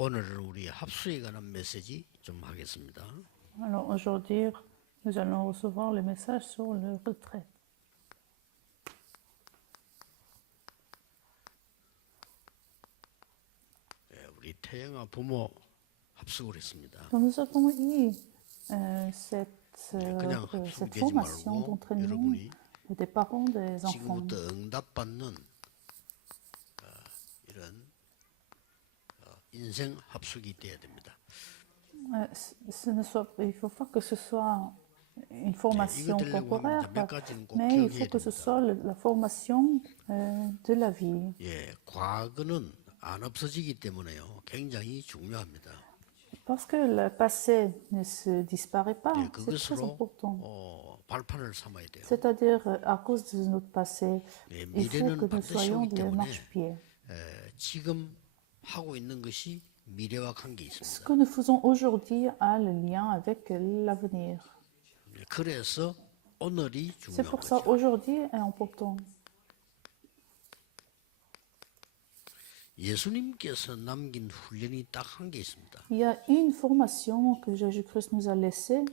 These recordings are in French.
오늘은 우리 합수에 관한 메시지 좀 하겠습니다. Alors aujourd'hui, nous allons recevoir le message sur le retrait. 우리 태영아 부모 합숙을 했습니다. Donc nous avons eu 그냥 합숙이 cette 되지 formation 말고 d'entraînement 여러분이 des parents des enfants. 지금부터 응답받는 이런 인생 합숙이 돼야 됩니다. Il ne faut pas que ce soit une formation 이거 되려고 하면 temporaire, 몇 가지는 꼭 mais il 기억해야 faut que ce 됩니다. soit la formation de la vie. 예, 과거는 안 없어지기 때문에요. 굉장히 중요합니다. Parce que le passé ne se disparaît pas, 예, c'est très 그것으로 important. 발판을 삼아야 돼요. C'est-à-dire, à cause de notre passé, 예, il faut 미래는 que nous 반드시 soyons 오기 des 때문에 marchepieds. 지금 하고 있는 것이 미래와 관계 Ce 있습니다. que nous faisons aujourd'hui a le lien avec l'avenir. 그래서 오늘이 C'est 중요한 pour ça 거죠. aujourd'hui est important. 예수님께서 남긴 훈련이 딱 한 개 있습니다. Il y a une formation que Jésus-Christ nous a laissée.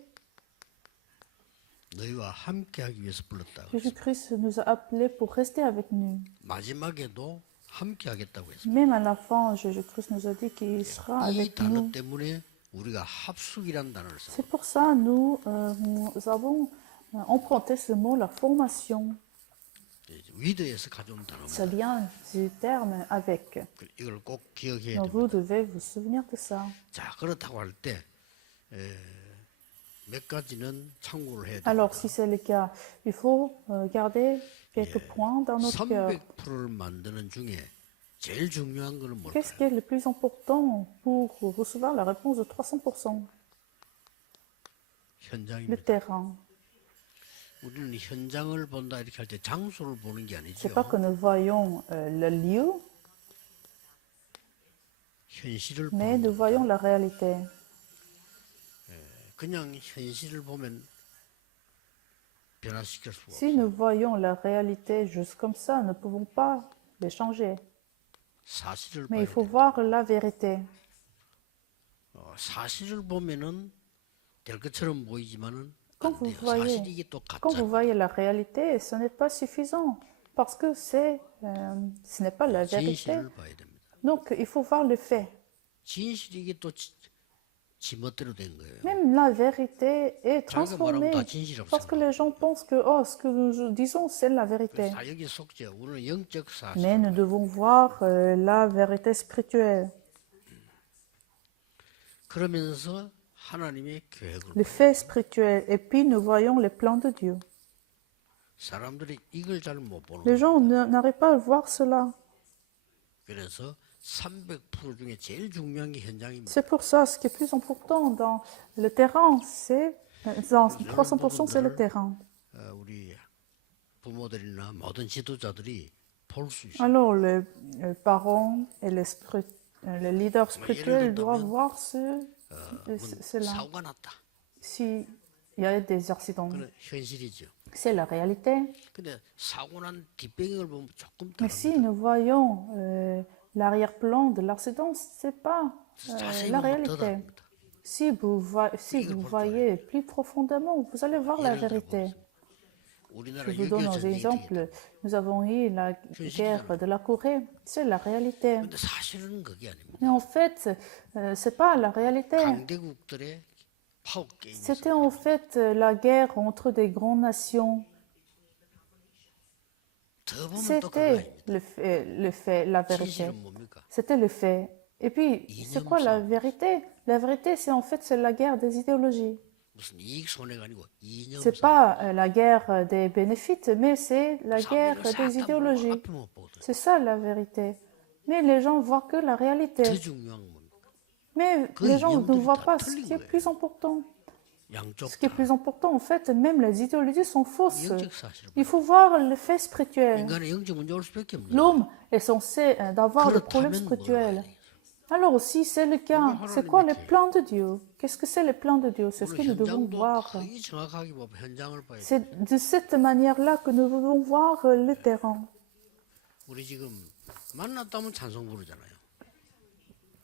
너희와 함께하기 위해서 불렀다. Jésus-Christ nous a appelés pour rester avec nous. 마지막에도 함께하겠다고 했습니다. Même à la fin, Jésus-Christ nous a dit qu'il sera 이 avec 단어 nous. 때문에 우리가 합숙이라는 단어를 씁니다. C'est pour ça nous avons emprunté ce mot, la formation. 위드에서 가져온 Ça 단어입니다. vient du terme avec. 이걸 꼭 기억해야 Donc 됩니다. vous devez vous souvenir de ça. 자, 그렇다고 할 때 몇 가지는 참고를 해야 Alors, 됩니다. si c'est le cas, il faut garder quelques points dans notre cœur. 300%를 만드는 중에 제일 중요한 거는 Qu'est-ce 뭘까요? qui est le plus important pour recevoir la réponse de 300%? Le 현장입니다. terrain. 우리는 현장을 본다 이렇게 할 때 장소를 보는 게 아니죠. C'est pas que nous voyons le lieu, 현실을 mais 보는 nous 겁니다. voyons la réalité. 그냥 현실을 보면 변화시킬 수가 Si 없어요. nous voyons la réalité juste comme ça, nous ne pouvons pas les changer. 사실을 Mais 봐야 il faut 돼요. voir la vérité. 사실을 보면은 될 것처럼 보이지만은 Quand 안 vous 돼요. voyez, 사실이 이게 또 quand vous 가짜. voyez la réalité, ce n'est pas suffisant parce que ce n'est pas la vérité. 진실을 봐야 됩니다. Donc, il faut voir le fait. 진실이 이게 또 지멋대로 된 거예요. Même la vérité est 자기가 말하면 transformée 다 진실이라고 parce que 생각해요. les gens pensent que oh, ce que nous disons, c'est la vérité. 다 여기 속죄. 우리는 영적 사실. Mais nous devons voir la vérité spirituelle, 그러면서 하나님의 계획을 le fait spirituel. Et puis, nous voyons les plans de Dieu. 사람들이 이걸 잘 못 보는 Les 거예요. gens n'arrivent pas à voir cela. 그래서 300% 중에 제일 중요한 게 현장입니다. C'est pour ça, ce qui est plus important dans le terrain, c'est dans 300%, c'est le terrain. 우리 부모들이나 모든 지도자들이 볼 수 있어요. Alors, les parents et les leaders spirituels doivent voir cela. 사고가 났다. S'il y a des accidents, 그건 현실이죠. c'est la réalité. 근데 사고 난 뒷배경을 보면 조금 Mais 다릅니다. si nous voyons l'arrière-plan de l'accident, ce n'est pas 자세히 la 보면 더 réalité. 다릅니다. Si vous voyez plus profondément, vous allez voir la vérité. 우리나라 Je vous donne 6.25 un 전쟁이 exemple. Nous avons eu la guerre de la Corée. C'est la réalité. 근데 사실은 그게 아닙니다. Mais en fait, ce n'est pas la réalité. 강대국들의 파워 게임이 C'était en fait la guerre entre des grandes nations. 더 보면 또 그거 C'était 아닙니다. le fait, la vérité. 진실은 뭡니까? C'était le fait. Et puis, c'est quoi la vérité? La vérité, c'est en fait c'est la guerre des idéologies. 무슨 이익 손해가 아니고 이념. C'est pas la guerre des bénéfices, mais c'est la guerre des idéologies. 앞에 못 보거든. C'est ça la vérité. Mais les gens voient que la réalité. 더 중요한 건 뭡니까? Mais 그 les gens ne 이념들이 voient 다 pas ce 틀린 qui est 거예요. plus important. 양쪽 Ce qui est 다 plus important, en fait, même les idéologies sont fausses. 영적 사실을 Il faut voir le fait spirituel. 인간의 영적 문제 올 수밖에 없는 거예요. L'homme est censé d'avoir des problèmes 그렇다면 뭘 spirituels. 봐야 돼요? Alors, si c'est le cas, c'est quoi les plans de Dieu? Qu'est-ce que c'est les plans de Dieu? C'est ce que 오늘 nous devons 현장도 voir. 거의 정확하게 보면 현장을 봐야 돼요. C'est de cette manière-là que nous devons voir le terrain. 우리 지금 만났다면 찬송 부르잖아요.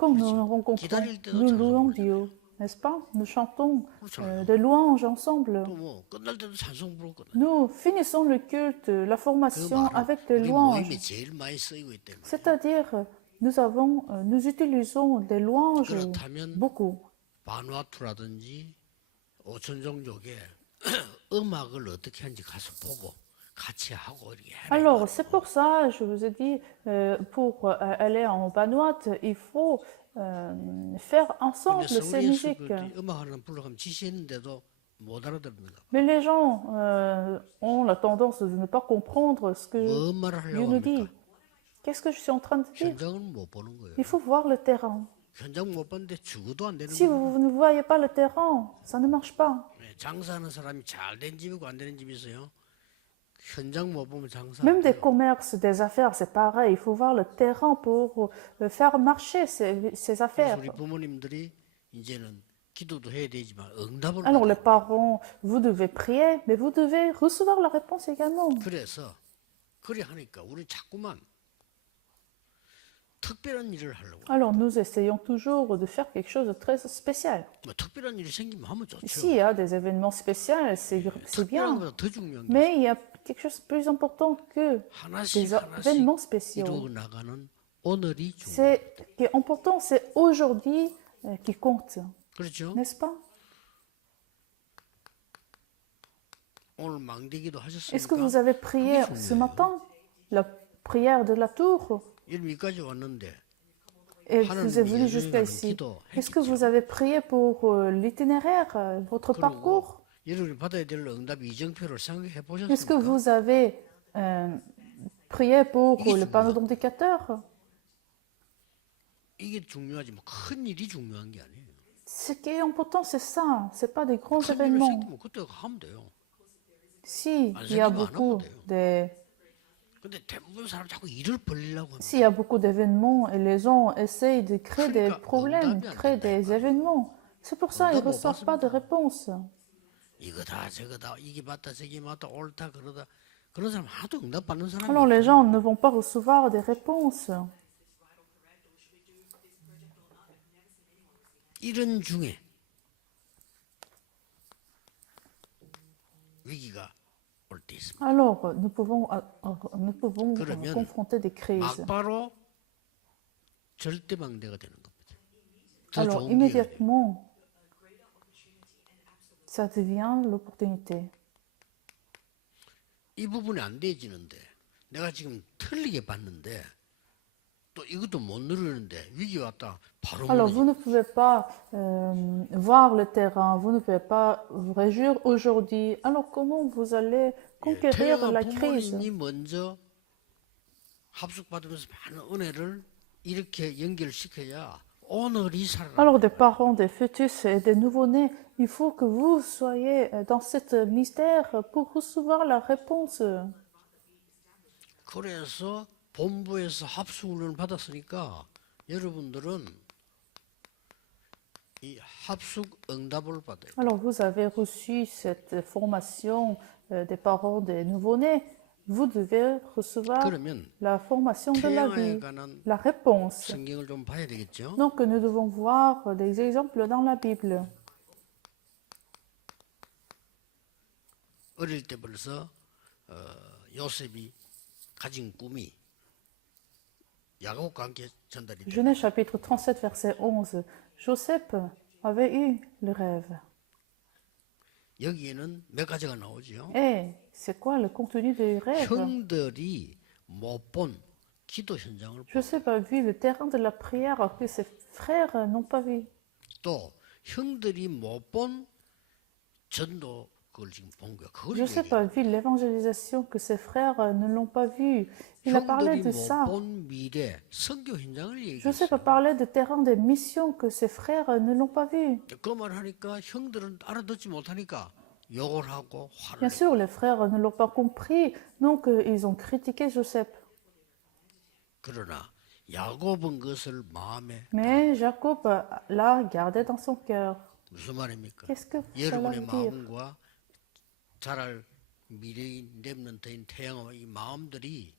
Quand nous nous rencontrons, 기다릴 때도 nous louons 찬송 부르잖아요. Dieu, n'est-ce pas? Nous chantons 그렇잖아요. des louanges ensemble. 또 뭐 끝날 때도 찬송 부르고 끝나요. Nous finissons le culte, la 그 formation 말은 avec des 우리 louanges. 모임에 제일 많이 쓰이고 있다는 거예요. C'est-à-dire, nous utilisons des louanges 그렇다면 beaucoup. 바누아투라든지 오천종족의 음악을 어떻게 하는지 가서 보고 같이 하고 이렇게 해라. Alors, c'est pour ça, je vous ai dit, pour aller en Vanuatu, il faut faire ensemble 근데 ces 서울에서 musiques. 그 음악하는 불러가면 지시했는데도 못 알아듣는가. Mais les gens ont la tendance de ne pas comprendre ce que 뭔 말을 Dieu 하려고 nous dit. 합니까? Qu'est-ce que je suis en train de dire? 현장을 못 보는 거예요. Il faut voir le terrain. 현장 못 봤는데 죽어도 안 되는 Si 거예요. vous ne voyez pas le terrain, ça ne marche pas. 네, 장사하는 사람이 잘 된 집이고 안 되는 집이 있어요. 현장 못 보면 장사 안 Même des 돼요. commerces, des affaires, c'est pareil. Il faut voir le terrain pour faire marcher ces 그래서 affaires. 우리 부모님들이 이제는 기도도 해야 되지만 응답을 Alors les 받아요. parents, vous devez prier, mais vous devez recevoir la réponse également. 그래서 그리 하니까 우리 자꾸만 특별한 일을 하려고. Alors nous essayons toujours de faire quelque chose de très spécial. 뭐 특별한 일이 생기면 하면 좋죠. S'il y a des événements spéciaux, c'est 특별한 bien. 것보다 더 중요한 게 Mais il y a quelque chose de plus important que 하나씩 des 하나씩 événements spéciaux. 이루어 나가는 오늘이 중요해요. C'est qui est important, c'est aujourd'hui qui compte, 그렇죠? n'est-ce pas? 오늘 망대기도 Est-ce que 하셨습니까? vous avez prié ce matin la prière de la tour 여기까지 왔는데 et vous êtes venu jusqu'à ici? Est-ce que vous avez prié pour l'itinéraire, votre parcours? 여러분이 받아야 될 응답 이정표를 생각해 Est-ce que 보셨습니까? vous avez prié pour le panneau d'indicateur? 이게 중요하지 뭐 큰 일이 중요한 게 아니에요. Ce qui est important, c'est ça, c'est pas des grands 큰 일이 événements. 생기면 그때 하면 돼요. Si il y a beaucoup 근데 대부분 사람 자꾸 일을 벌리려고 합니다. s'il y a beaucoup d'événements et les gens essayent de créer des 그러니까 problèmes, 응답이 안 créer 된다, des événements. C'est pour ça qu'ils ne reçoivent pas de réponse. 이거다 저거다 이게 맞다 저게 맞다 옳다 그러다 그런 사람 하나도 응답 받는 사람이 Alors 없어요. les gens ne vont pas recevoir des réponses. 이런 중에 위기가 올 때 있습니다. Alors nous pouvons 그러면 confronter des crises. 막바로 절대망대가 되는 겁니다. 더 Alors 좋은 기회가 돼요. immédiatement, ça devient l'opportunité. 이 부분이 안 돼지는데 내가 지금 틀리게 봤는데 또 이것도 못 누르는데 위기 왔다 바로 Alors, 무너져. vous ne pouvez pas voir le terrain, vous ne pouvez pas vous réjouir aujourd'hui. Alors, comment vous allez conquérir 태영아 la crise? 부모님이 먼저 합숙받으면서 많은 은혜를 이렇게 연결시켜야 오늘이 살아. Alors, des parents, des fœtus et des nouveau-nés, il faut que vous soyez dans ce mystère pour recevoir la réponse. 그래서 본부에서 합숙훈련을 받았으니까 여러분들은 이 합숙 응답을 받아요. Alors, vous avez reçu cette formation des parents des nouveau-nés. Vous devez recevoir 그러면 la formation de la 태양에 vie, 관한 la réponse. 성경을 좀 봐야 되겠죠? Donc, nous devons voir des exemples dans la Bible. 어릴 때 벌써 요셉이 가진 꿈이 야곱과 함께 전달이 돼. Genèse chapitre 37, verset 11. Joseph avait eu le rêve. 여기에는 몇 가지가 나오죠. Et c'est quoi le contenu du rêve? 형들이 못 본 기도 현장을 보고 Joseph a vu le terrain de la prière que ses frères n'ont pas vu. 또 형들이 못 본 전도 그걸 지금 본 거야. 그걸 Joseph a vu l'évangélisation que ses frères ne l'ont pas vu. Il a parlé 형들이 de ça. 못 본 미래 선교 현장을 Joseph a 얘기했어요. parlé de terrain des missions que ses frères ne l'ont pas vu. 그 말 하니까 형들은 알아듣지 못하니까 욕을 하고 화를 Bien 내고. sûr, les frères ne l'ont pas compris, donc ils ont critiqué Joseph. 그러나 야곱은 그것을 마음에 Mais Jacob l'a gardé dans son cœur. 무슨 말입니까? Qu'est-ce que cela 여러분의 veut dire? 마음과 자랄 미래인 렘넌트인 태양의 이 마음들이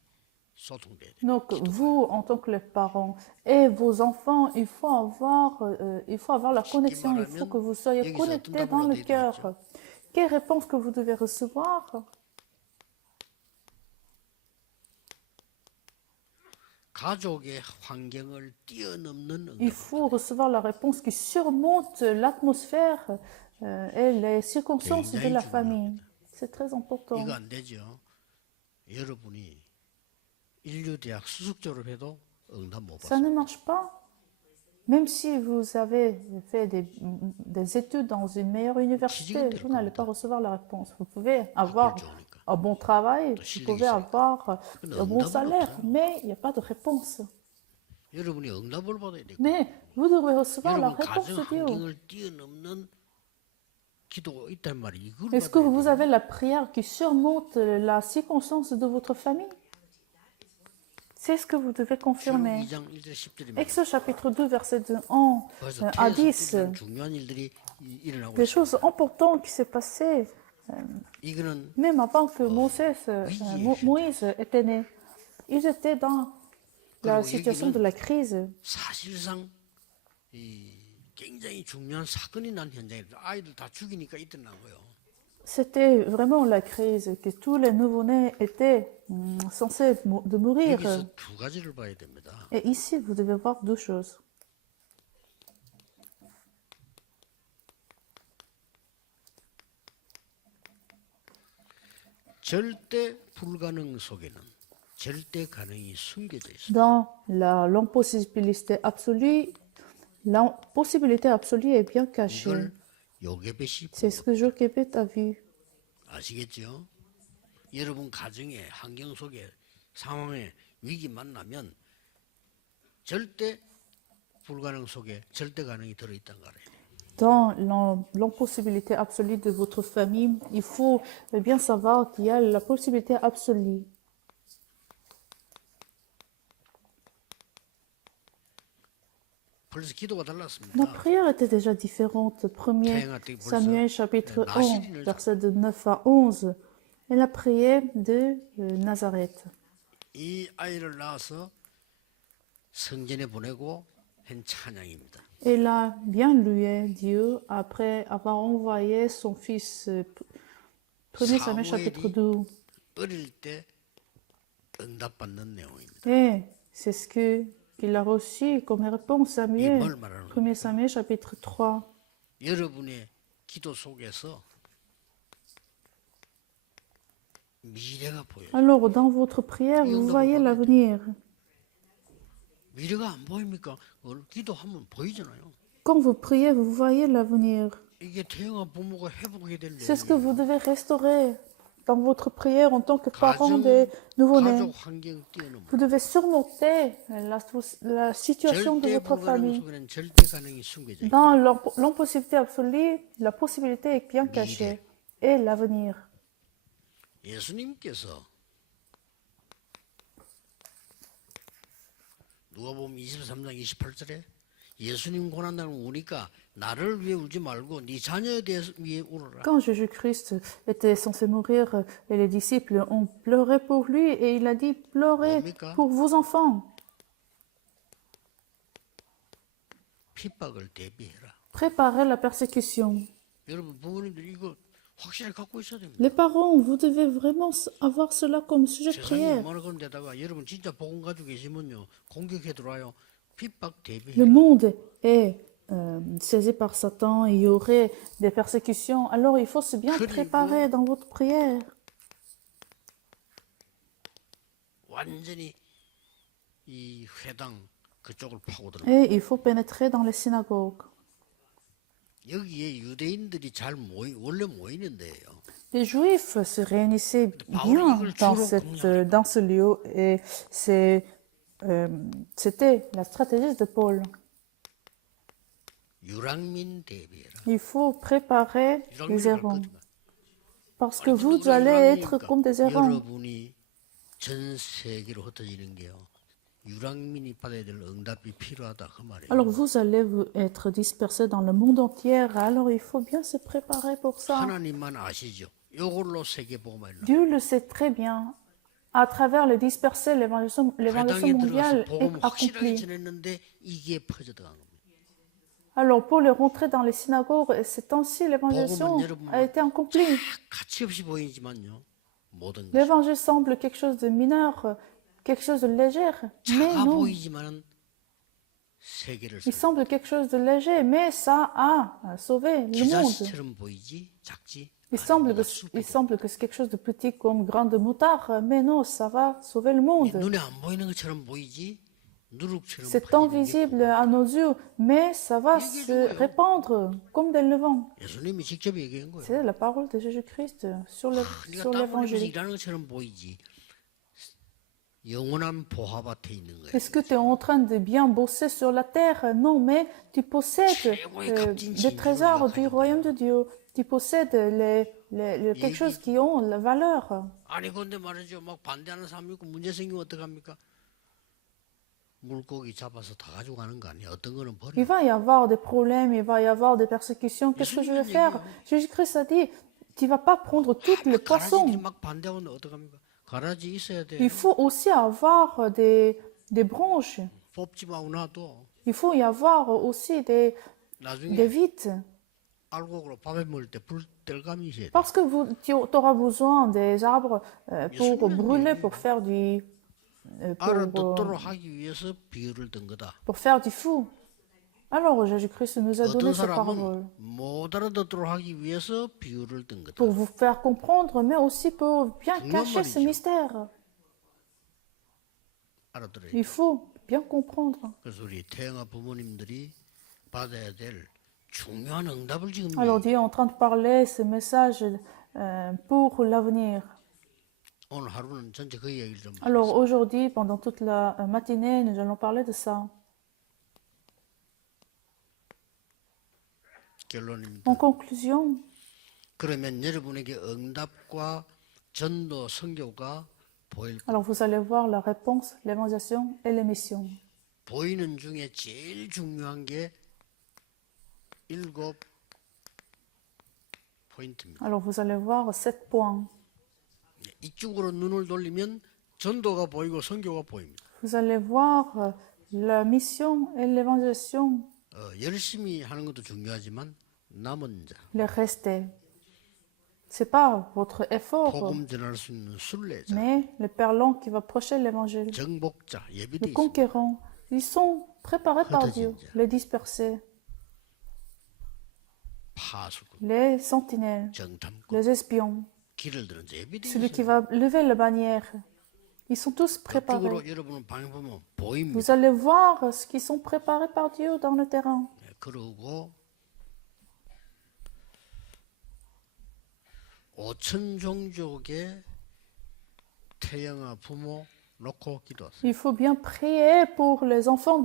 소통돼야 돼. Donc, vous, en tant que les parents et vos enfants, il faut avoir la 쉽게 connexion, il faut 말하면 que vous soyez 여기서 어떤 connectés 답을 dans le 얻어야 되겠죠? cœur. Quelle réponse que vous devez recevoir? 가족의 환경을 뛰어넘는 Il 응답. faut recevoir la réponse qui surmonte l'atmosphère et les circonstances de 굉장히 la famille. 중요합니다. C'est très important. 이거 안 되죠. 여러분이 인류대학 수석 졸업해도 응답 못 Ça ne 받습니다. marche pas. Même si vous avez fait des études dans une meilleure université, vous n'allez pas recevoir la réponse. Vous pouvez avoir 학벌 좋으니까. un bon travail, 또 vous 실력이 pouvez 있으니까. avoir 근데 un bon 응답은 salaire, 없어요. mais il n'y a pas de réponse. 여러분이 응답을 받아야 되고 Mais vous devrez recevoir la 여러분 réponse 가정 de Dieu. 환경을 뛰어넘는 기도가 있단 말이에요. 이걸 Est-ce que 받아야 vous 돼요. avez la prière qui surmonte la circonstance de votre famille? C'est ce que vous devez 출애굽 confirmer. 2장 1절 10절이면 Exode chapitre 2, verset 1 벌써 à 태에서 10. 중요한 일들이 일어나고 Des 있어요. choses importantes qui s'est passées 이거는 même avant que Moïse était né. Ils étaient dans la 그리고 situation de 여기는 la crise. 사실상 이 굉장히 중요한 사건이 난 현장에 아이들 다 죽이니까 이때 난 거예요. C'était vraiment la crise, que tous les nouveau-nés étaient censés de mourir. 여기서 두 가지를 봐야 됩니다. Et ici, vous devez voir deux choses. 절대 불가능 속에는 절대 가능이 숨겨져 있어요. Dans l'impossibilité absolue est bien cachée. 이걸 요게벳이 C'est ce que Jochebed a vu. 아시겠죠? 여러분 가정의 환경 속에 상황에 위기 만나면 절대 불가능 속에 절대 가능이 들어있단 말이에요. Dans l'impossibilité absolue de votre famille, il faut bien savoir qu'il y a la possibilité absolue. 벌써 기도가 달랐습니다. La prière était déjà différente. 1er Samuel chapitre 1, verset de 9 à 11. Et la prière de Nazareth. 이 아이를 낳아서 성전에 보내고 한 찬양입니다. Elle a bien loué Dieu après avoir envoyé son fils. 1er Samuel chapitre 2. 어릴 때 응답받는 내용입니다. Et c'est ce qu'il a reçu comme réponse Samuel. 뭘 말하는 1er Samuel chapitre 3. 여러분의 기도 속에서 미래가 보여요. Alors, dans votre prière, vous voyez l'avenir. 미래가 안 보입니까? 기도하면 보이잖아요. Quand vous priez, vous voyez l'avenir. 이게 태영아 부모가 회복해야 될 C'est ce que 내용이에요. vous devez restaurer dans votre prière en tant que parent des nouveau-nés. 가족 환경 뛰어넘어. Vous devez surmonter la situation de 절대 votre 불가능 famille. 속에는 절대 가능이 숨겨져 있어요. Dans l'impossibilité absolue, la possibilité est bien cachée. Et l'avenir. 예수님께서 누가복음 23장 28절에 예수님 고난당을 우니까 나를 위해 울지 말고 네 자녀에 대해서 위해 울어라. Quand Jésus-Christ était censé mourir et les disciples ont pleuré pour lui et il a dit pleurez pour vos enfants. 핍박을 대비해라. Préparez la persécution. 여러분 부모님들 이거 확실히 갖고 있어야 됩니다. Les parents, vous devez vraiment avoir cela comme sujet de 세상이 prière. 얼마나 그런 데다가 여러분 진짜 복음 가지고 계시면요 공격해 들어와요. 핍박 Le 대비해라. monde est saisi par Satan, il y aurait des persécutions. Alors il faut se bien préparer dans votre prière. 완전히 이 회당 그쪽을 파고들어. Et il faut pénétrer dans les synagogues. 여기에 유대인들이 잘 원래 모이는 데예요. Les Juifs se réunissaient bien dans ce lieu et c'était la stratégie de Paul. 유랑민 대비해라. Il faut préparer les 유랑민이 갈 errants 거지만 parce que vous allez être comme des errants. 여러분이 전 세계로 흩어지는 게요. 유랑민이 받아야 될 응답이 필요하다 그 말이에요. Alors vous allez être dispersés dans le monde entier. Alors il faut bien se préparer pour ça. 하나님만 아시죠. 이걸로 세계 복음을 Dieu le sait très bien. à travers les dispersés, l'évangélisation 회당에 mondiale 들어가서 est 복음 확실하게 accomplie. 전했는데 이게 퍼져들어간 겁니다. Alors, pour les rentrer dans les synagogues, c'est ainsi l'évangélisation 복음은 여러분 a été accomplie. 가치 없이 보이지만요. 모든 것이 L'évangile semble quelque chose de mineur, quelque chose de léger, mais 작아 non. 보이지만은 세계를 Il semble quelque chose de léger, mais ça a sauvé le monde. 기사처럼 보이지 작지. Il semble que c'est quelque chose de petit comme grain de moutarde, mais non, ça va sauver le monde. 눈에 안 보이는 것처럼 보이지. 누룩처럼 C'est 퍼지는 게 invisible à nos yeux, mais ça va se répandre comme des levants. 예수님이 직접 얘기한 거예요. C'est la parole de Jésus-Christ sur 네가 땀 흘리면서 l'évangile. 일하는 것처럼 보이지. 영원한 보화밭에 있는 거예요. Est-ce que tu es en train de bien bosser sur la terre? Non, mais tu possèdes des trésors du royaume de Dieu. Tu possèdes quelque chose qui ont la valeur. 아니 근데 말이죠. 막 반대하는 사람이 있고 문제 생기면 어떡합니까? 물고기 잡아서 다 가지고 가는 거 아니야? 어떤 거는 버려. Il va y avoir des problèmes, il va y avoir des persécutions. Qu'est-ce que je vais faire? Jésus-Christ a dit, tu vas pas prendre toutes les poissons. 가라지들이 막 반대하면 어떡합니까? 가라지 있어야 돼. Il faut aussi avoir des branches. 뽑지 마고 놔둬. Il faut y avoir aussi des 나중에 vites. 알곡으로 밥에 먹을 때 불 뗄 감이 있어야 돼. Parce que tu auras besoin des arbres pour brûler, pour faire 알아듣도록 하기 위해서 비유를 든 거다. pour faire du fou. Alors Jésus-Christ nous a donné 어떤 cette parole 사람은 못 알아듣도록 하기 위해서 비유를 든 거다. pour vous faire comprendre, mais aussi pour bien cacher ce mystère. 알아들어야 돼. Il faut bien comprendre. 그래서 우리 태영아 부모님들이 받아야 될 중요한 응답을 지금 Alors Dieu est en train de parler ce message pour l'avenir. 오늘 하루는 전체 그 얘기를 좀 Alors aujourd'hui, pendant toute la matinée, nous allons parler de ça. 결론입니다. En conclusion, 그러면 여러분에게 응답과 전도 선교가 보일 거. alors vous allez voir la réponse, l'évangélisation et les missions. 보이는 중에 제일 중요한 게 7 포인트입니다. Alors vous allez voir 7 points. 이쪽으로 눈을 돌리면 전도가 보이고 선교가 보입니다. Vous allez voir la mission et l'évangélisation, 열심히 하는 것도 중요하지만 남은 자, les restés. C'est pas votre effort, 복음 전할 수 있는 순례자, mais le perlant qui va prêcher l'évangile, 정복자 예비돼 le 있습니다. conquérant, ils sont préparés par Dieu, les dispersés, 파수꾼, les sentinelles, 정탐꾼, les espions, 길을 드는 자 예비돼 celui 있습니다. qui va lever la bannière. Ils sont tous préparés. 그쪽으로 여러분은 방향 보면 보입니다. Vous allez voir ce qui sont préparés par Dieu dans le terrain. 그러고 5천 종족의 태영아 부모 놓고 기도하세요. Il faut bien prier pour les enfants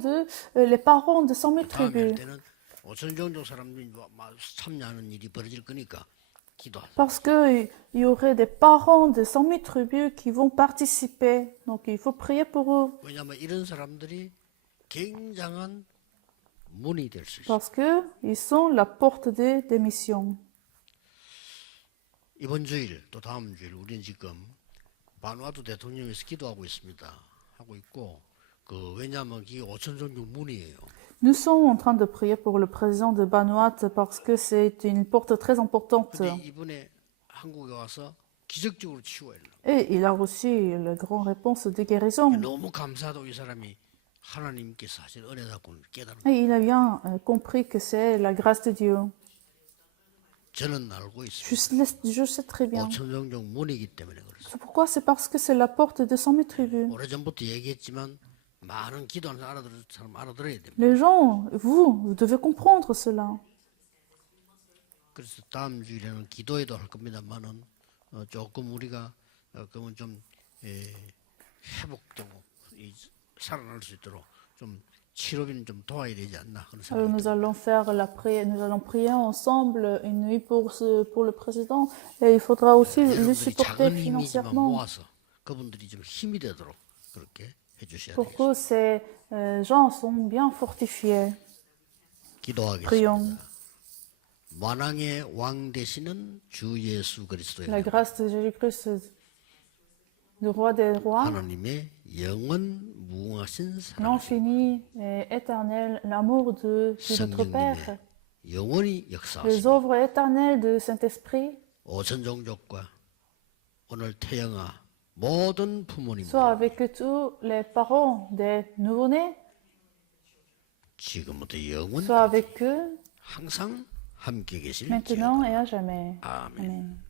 les parents de 100 000 다음에 할 tribus. 때는 5천 종족 사람들이 막 참여하는 일이 벌어질 거니까 기도하세요. Parce qu'il y aurait des parents de 100 000 tribus qui vont participer. Donc il faut prier pour eux. 왜냐하면 이런 사람들이 굉장한 문이 될 수 있어요. Parce qu'ils sont la porte des missions. 이번 주일 또 다음 주일 우리는 지금 바누아투 대통령에서 기도하고 있습니다. 하고 있고 왜냐하면 이게 5천 종족 문이에요. Nous sommes en train de prier pour le président de Vanuatu parce que c'est une porte très importante. 근데 이번에 한국에 와서 기적적으로 치유해요. Et il a reçu la grande réponse de guérison. 너무 감사하다고 이 사람이 하나님께서 하신 은혜 사건을 깨달은 Et il a bien compris que c'est la grâce de Dieu. 저는 알고 있습니다. Je sais très bien. 5천 종족 문이기 때문에 그렇습니다. C'est pourquoi? C'est parce que c'est la porte de 100 000 tribus. 오래전부터 얘기했지만 많은 기도하는 사람 알아들어야 됩니다. Les gens, vous devez comprendre cela. 그래서 다음 주일에는 기도회도 할 겁니다만은 조금 우리가 그러면 좀 회복되고 살아날 수 있도록 좀 치료비는 좀 도와야 되지 않나 그런 Alors 생각이 nous allons faire la prière, nous allons prier ensemble une nuit pour le président et il faudra aussi le 여러분들이 supporter 작은 힘이지만 financièrement 모아서 그분들이 좀 힘이 되도록 그렇게 해주셔야 pour 되겠습니다. que ces gens sont bien fortifiés. 기도하겠습니다. Prions. 만왕의 왕 되시는 주 예수 그리스도의 La 이름으로 grâce de Jésus-Christ du roi des rois, 하나님의 영원 무궁하신 사랑, l'infini et éternel, l'amour de notre Père, 성령님의 영원히 les 역사하시고 œuvres éternelles du Saint-Esprit, 오천 종족과 오늘 태영아 모든 부모님들 soit avec tous les parents des nouveau-nés, 지금부터 영원 soit avec eux 항상 함께 계실 maintenant et à jamais. 아멘. Amen.